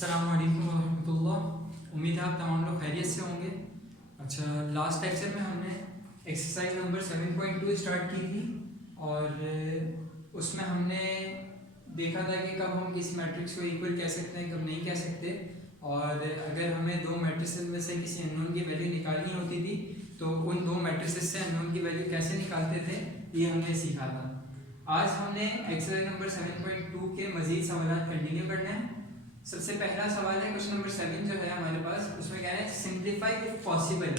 अस्सलाम वालेकुम रहमतुल्लाह। उम्मीद है आप तमाम लोग खैरियत से होंगे। अच्छा, लास्ट लेक्चर में हमने एक्सरसाइज नंबर 7.2 स्टार्ट की थी और उसमें हमने देखा था कि कब हम किसी मैट्रिक्स को इक्वल कह सकते हैं, कब नहीं कह सकते, और अगर हमें दो मैट्रिसेस में से किसी अननोन की वैल्यू निकालनी होती थी तो उन दो मैट्रिसेस से अननोन की वैल्यू कैसे निकालते थे, ये हमने सीखा था। आज हमने एक्सरसाइज नंबर 7.2 के मज़ीद सवाल कंटिन्यू करना है। सबसे पहला सवाल है क्वेश्चन नंबर 7 जो है हमारे पास, उसमें कह रहे हैं सिंप्लीफाई इफ पॉसिबल।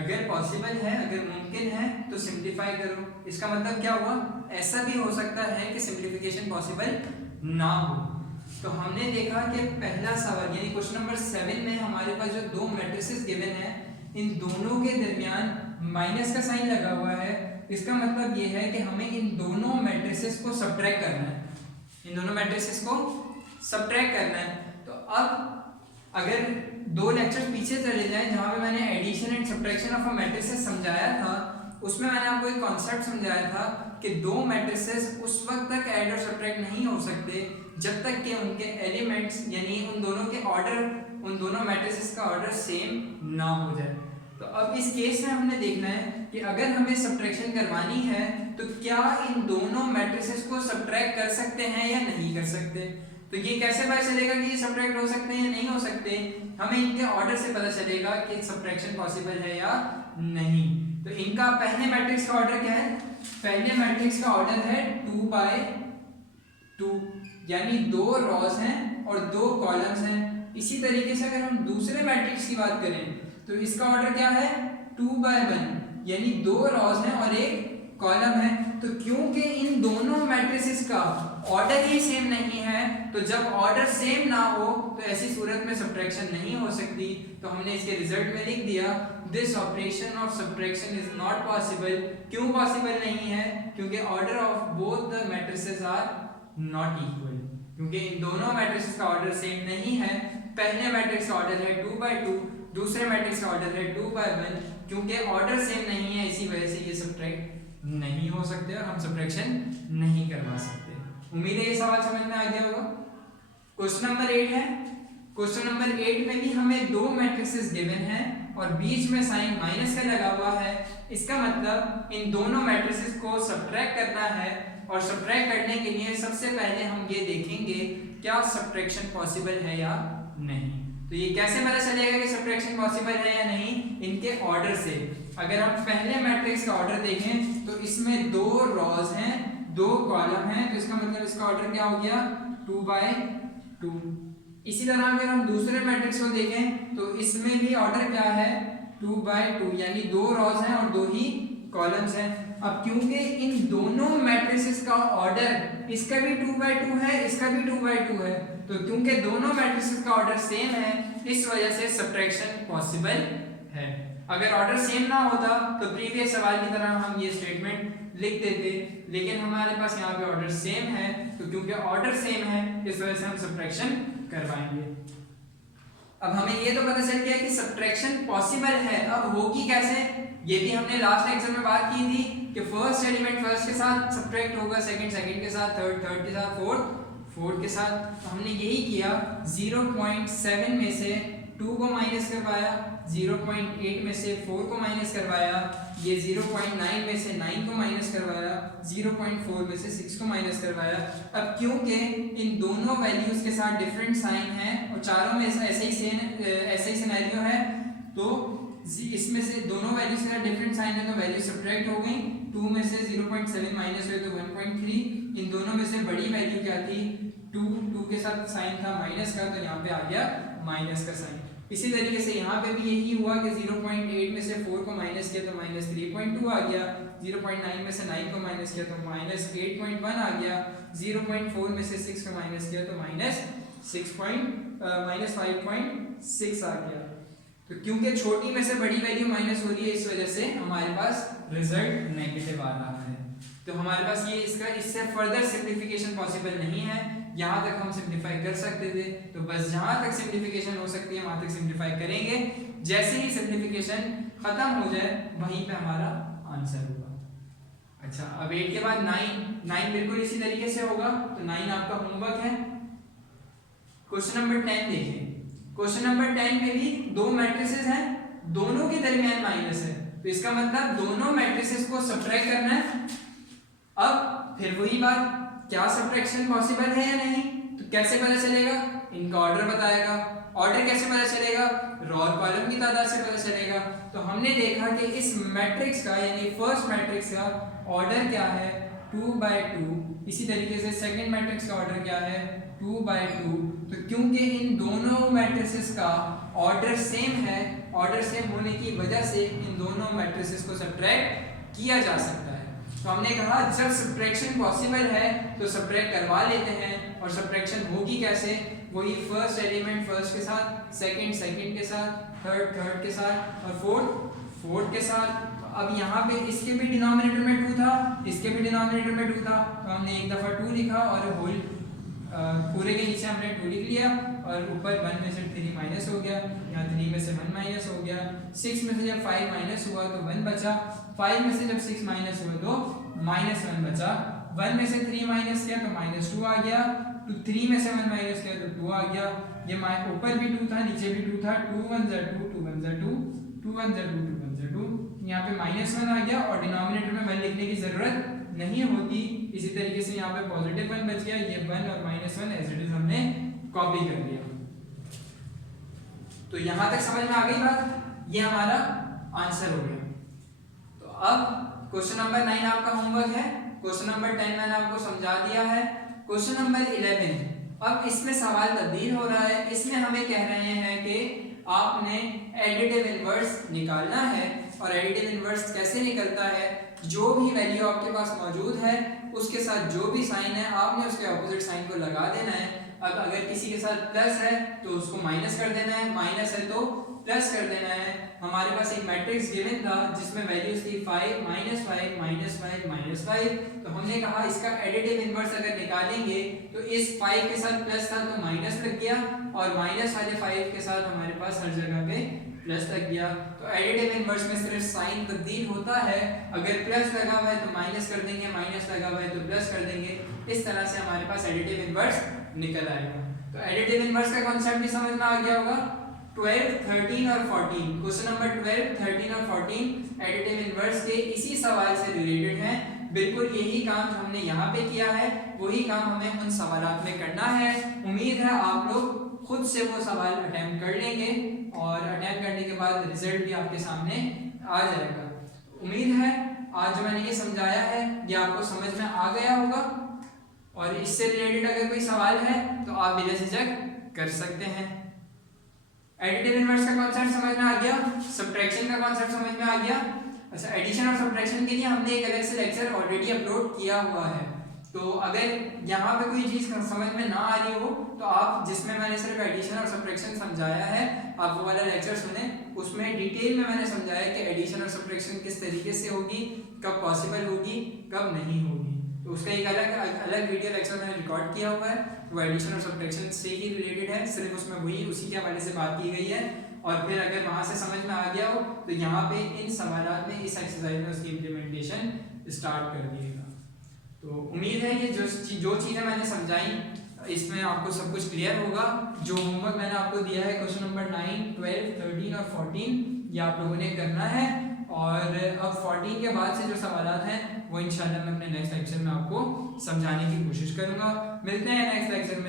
अगर पॉसिबल है, अगर मुमकिन है तो सिंप्लीफाई करो। इसका मतलब क्या हुआ, ऐसा भी हो सकता है कि सिंप्लीफिकेशन पॉसिबल ना हो। तो हमने देखा कि पहला सवाल यानी क्वेश्चन नंबर 7 में हमारे पास जो दो मैट्रिसेस गिवन है, इन दोनों के दरमियान माइनस का साइन लगा हुआ है। इसका मतलब ये है कि हमें इन दोनों मैट्रिसेस को सब्ट्रैक्ट करना है, इन दोनों मैट्रिसेस को सब्ट्रैक्ट करना है। तो अब अगर दो लेक्चर्स पीछे चले जाएं जहां पे मैंने addition and subtraction of a matrices समझाया था, उसमें मैंने आपको एक कॉन्सेप्ट समझाया था कि दो मैट्रिसेस उस वक्त तक ऐड और सब्ट्रैक्ट नहीं हो सकते जब तक कि उनके एलिमेंट्स यानी उन दोनों के ऑर्डर, उन दोनों मैट्रिसेस का ऑर्डर सेम ना हो जाए। तो अब इस केस में हमने देखना है कि अगर हमें सब्ट्रैक्शन करवानी है तो क्या इन दोनों मैट्रिसेस को सब्ट्रैक्ट कर सकते हैं या नहीं कर सकते। तो ये कैसे पता चलेगा कि ये सब्ट्रैक्ट हो सकते हैं या नहीं हो सकते, हमें इनके ऑर्डर से पता चलेगा कि सब्ट्रैक्शन पॉसिबल है या नहीं। तो इनका पहले मैट्रिक्स का ऑर्डर क्या है, पहले मैट्रिक्स का ऑर्डर है 2/2, यानी दो रॉज हैं और दो कॉलम्स हैं। इसी तरीके से अगर हम दूसरे मैट्रिक्स की बात करें तो इसका ऑर्डर क्या है 2/1, यानी दो रॉज हैं और एक कॉलम है। तो क्योंकि इन दोनों मैट्रिसेस का ऑर्डर ही सेम नहीं है, तो जब ऑर्डर सेम ना हो तो ऐसी सूरत में सब्ट्रैक्शन नहीं हो सकती। तो हमने इसके रिजल्ट में लिख दिया this operation of subtraction is not possible. क्यों पॉसिबल नहीं है, क्योंकि order of both the matrices are not equal, क्योंकि इन दोनों मैट्रिसेस का ऑर्डर सेम नहीं है। पहले मैट्रिक्स का ऑर्डर है 2/2, दूसरे मैट्रिक्स का ऑर्डर है 2/1। क्योंकि ऑर्डर सेम नहीं है इसी वजह से ये सब्ट्रैक्ट नहीं हो सकते और हम सब्ट्रैक्शन नहीं करवा सकते। उम्मीद है ये सवाल समझ में आ गया होगा। क्वेश्चन नंबर 8 है। क्वेश्चन नंबर 8 में भी हमें दो मैट्रिसेस गिवन हैं और बीच में साइन माइनस का लगा हुआ है। इसका मतलब इन दोनों मैट्रिसेस को सब्ट्रैक्ट करना है, और सब्ट्रैक्ट करने के लिए सबसे पहले हम ये देखेंगे क्या सब्ट्रैक्शन पॉसिबल है या नहीं। तो ये कैसे पता चलेगा कि सब्ट्रैक्शन पॉसिबल है या नहीं, इनके ऑर्डर से। अगर हम पहले मैट्रिक्स का ऑर्डर देखें तो इसमें दो रॉज हैं, दो कॉलम हैं, तो इसका मतलब इसका ऑर्डर क्या हो गया 2/2। इसी तरह अगर हम दूसरे मैट्रिक्स को देखें तो इसमें भी ऑर्डर क्या है 2/2, यानी दो रॉज हैं और दो ही कॉलम्स हैं। अब क्योंकि इन दोनों मैट्रिसेस का ऑर्डर, इसका भी 2/2 है, इसका भी 2/2 है, तो क्योंकि दोनों मैट्रिसेस का ऑर्डर सेम है इस वजह से सब्ट्रैक्शन पॉसिबल है। अगर ऑर्डर सेम ना होता तो प्रीवियस सवाल की तरह हम ये स्टेटमेंट लिख देते, लेकिन हमारे पास यहाँ पे ऑर्डर सेम है, तो क्योंकि ऑर्डर सेम है इस वजह से हम सब्ट्रैक्शन करवाएंगे। अब हमें ये तो पता चल गया कि सब्ट्रैक्शन पॉसिबल है। अब होगी कैसे, ये भी हमने लास्ट लेक्चर में बात की थी कि फर्स्ट एलिमेंट फर्स्ट के साथ सब्ट्रैक्ट होगा, सेकंड सेकंड के साथ, थर्ड थर्ड के साथ, फोर्थ फोर्थ के साथ। तो हमने यही किया, 0.7 में से 2 को माइनस करवाया, 0.8 में से 4 को माइनस करवाया, ये 0.9 में से 9 को माइनस करवाया, 0.4 में से 6 को माइनस करवाया। अब क्योंकि इन दोनों वैल्यूज के साथ डिफरेंट साइन है और चारों में ऐसे ही सिनेरियो है, तो इसमें से दोनों वैल्यूज के साथ डिफरेंट साइन है तो वैल्यू सब्ट्रैक्ट हो गई। 2 में से 0.7 माइनस हुए तो 1.3। इन दोनों में से बड़ी वैल्यू क्या थी 2 के साथ साइन था माइनस का, तो यहाँ पे आ गया माइनस का साइन। इसी तरीके से यहाँ पे भी यही हुआ कि 0.8 में से 4 को माइनस किया तो माइनस 3.2 आ गया, 0.9 में से 9 को माइनस किया तो माइनस 8.1 आ गया, 0.4 में से 6 को माइनस किया तो माइनस 5.6 आ गया। तो क्योंकि छोटी में से बड़ी वैल्यू माइनस हो रही है इस वजह से हमारे पास रिजल्ट नेगेटिव आ रहा है। तो हमारे पास ये इससे फर्दर सिंप्लीफिकेशन पॉसिबल नहीं है। यहाँ तक हम सिंप्लीफाई कर सकते थे, तो बस जहाँ तक सिंप्लीफिकेशन हो सकती है वहाँ तक सिंप्लीफाई करेंगे। जैसे ही सिंप्लीफिकेशन खत्म हो जाए वहीं पे हमारा आंसर होगा। अच्छा, अब 8 के बाद 9 बिल्कुल इसी तरीके से होगा, तो 9 आपका होमवर्क है। क्वेश्चन नंबर 10 देखिए। क्वेश्चन नंबर 10 में भी दो मैट्रिसेस हैं, दोनों के दरमियान माइनस है, तो इसका मतलब दोनों मैट्रिसेस को सब्ट्रैक्ट करना है। अब फिर वही बात, क्या सब्ट्रैक्शन पॉसिबल है या नहीं, तो कैसे पता चलेगा, इनका ऑर्डर बताएगा। ऑर्डर कैसे पता चलेगा, रो और कॉलम की तादाद से पता चलेगा। तो हमने देखा कि इस मैट्रिक्स का यानी फर्स्ट मैट्रिक्स का ऑर्डर क्या है, 2/2। इसी तरीके से सेकंड मैट्रिक्स का ऑर्डर क्या है, 2/2। तो क्योंकि इन दोनों मैट्रिसेस का ऑर्डर सेम है, ऑर्डर सेम होने की वजह से इन दोनों मैट्रिसेस को सब्ट्रैक्ट किया जा सकता है। तो हमने कहा जब सब्ट्रैक्शन पॉसिबल है तो सब्ट्रैक्ट करवा लेते हैं। और सब्ट्रैक्शन होगी कैसे, वही फर्स्ट एलिमेंट फर्स्ट के साथ, सेकंड सेकंड के साथ, थर्ड थर्ड के साथ और फोर्थ फोर्थ के साथ। अब यहाँ पे इसके भी डिनोमिनेटर में 2 था, इसके भी डिनोमिनेटर में 2 था, तो हमने एक दफ़ा 2 लिखा और होल पूरे के नीचे हमने 2 लिख लिया और ऊपर 1 में से 3 माइनस हो गया, यहाँ 3 में से 1 माइनस हो गया। 6 में से जब 5 माइनस हुआ तो 1 बचा, 5 में से जब 6 माइनस हुआ तो -1 बचा। 1 में से 3 माइनस किया तो -2 आ गया, तो 3 में से 1 माइनस किया तो 2 आ गया। ये ऊपर भी 2 था, नीचे भी 2 था, 2 1 ज़ा 2, 2 1 ज़ा 2, 2 1 ज़ा 2, 2 1 ज़ा 2। यहाँ पे -1 आ गया और डिनोमिनेटर में 1 लिखने की जरूरत नहीं होती। इसी तरीके से यहाँ पे पॉजिटिव 1 बच गया, ये 1 और -1 एज इट इज हमने कॉपी कर लिया। तो यहाँ तक समझ में आ गई बात, ये हमारा आंसर हो गया। तो अब क्वेश्चन नंबर 9 आपका होमवर्क है, क्वेश्चन नंबर 10 मैंने आपको समझा दिया है। क्वेश्चन नंबर 11, अब इसमें सवाल तब्दील हो रहा है। इसमें हमें कह रहे हैं कि आपने एडिटिव इनवर्स निकालना है। और एडिटिव इनवर्स कैसे निकलता है, जो भी वैल्यू आपके पास मौजूद है उसके साथ जो भी साइन है आपने उसके ऑपोजिट साइन को लगा देना है। अब अगर किसी के साथ प्लस है तो उसको माइनस कर देना है, माइनस है तो प्लस कर देना है। हमारे पास एक मैट्रिक्स गिवन था जिसमें वैल्यूज थी 5 -5 -5 -5। तो हमने कहा इसका एडिटिव इनवर्स अगर निकालेंगे तो इस 5 के साथ प्लस था तो माइनस लग गया, और माइनस वाले 5 के साथ हमारे पास हर जगह पे प्लस लग गया। तो एडिटिव इनवर्स में सिर्फ साइन तब्दील होता है, अगर प्लस लगा हुआ है तो माइनस कर देंगे, माइनस लगा हुआ है तो प्लस कर देंगे। इस तरह से हमारे पास एडिटिव इनवर्स निकल आएगा। तो एडिटिव इनवर्स का कॉन्सेप्ट भी समझ में आ गया होगा। 12, 13 और 14, क्वेश्चन नंबर 12, 13 और 14 एडिटिव इनवर्स के इसी सवाल से रिलेटेड हैं। बिल्कुल यही काम जो हमने यहाँ पे किया है वही काम हमें उन सवालात में करना है। उम्मीद है आप लोग खुद से वो सवाल अटेम्प्ट कर लेंगे और अटेम्प्ट करने के बाद रिजल्ट भी आपके सामने आ जाएगा। उम्मीद है आज जो मैंने ये समझाया है ये आपको समझ में आ गया होगा, और इससे रिलेटेड अगर कोई सवाल है तो आप बेझिझक कर सकते हैं। एडिटिव इनवर्स का कॉन्सेप्ट समझ में आ गया, सब्ट्रैक्शन का कॉन्सेप्ट समझ में आ गया। अच्छा, एडिशन और सब्ट्रैक्शन के लिए हमने एक अलग से लेक्चर ऑलरेडी अपलोड किया हुआ है, तो अगर यहाँ पे कोई चीज़ समझ में ना आ रही हो तो आप, जिसमें मैंने सिर्फ एडिशन और सब्ट्रैक्शन समझाया है, आप वो वाला लेक्चर सुने। उसमें डिटेल में मैंने समझाया कि एडिशन और सब्ट्रैक्शन किस तरीके से होगी, कब पॉसिबल होगी, कब नहीं होगी। तो उसका एक अलग वीडियो लेक्चर मैंने रिकॉर्ड किया हुआ है, वो एडिशन और सब्ट्रैक्शन से ही रिलेटेड है, सिर्फ उसमें वही उसी के हवाले से बात की गई है। और फिर अगर वहाँ से समझ में आ गया हो तो यहाँ पे इन सवालात में, इस एक्सरसाइज में उसकी इम्प्लीमेंटेशन स्टार्ट कर दिएगा। तो उम्मीद है ये जो चीज़ें मैंने समझाई इसमें आपको सब कुछ क्लियर होगा। जो होमवर्क मैंने आपको दिया है क्वेश्चन नंबर 9, 12, 13 और 14 ये आप लोगों ने करना है। और अब 14 के बाद से जो सवालात हैं वो इंशाल्लाह मैं अपने नेक्स्ट लेक्चर में आपको समझाने की कोशिश करूँगा। मिलते हैं नेक्स्ट लेक्चर में।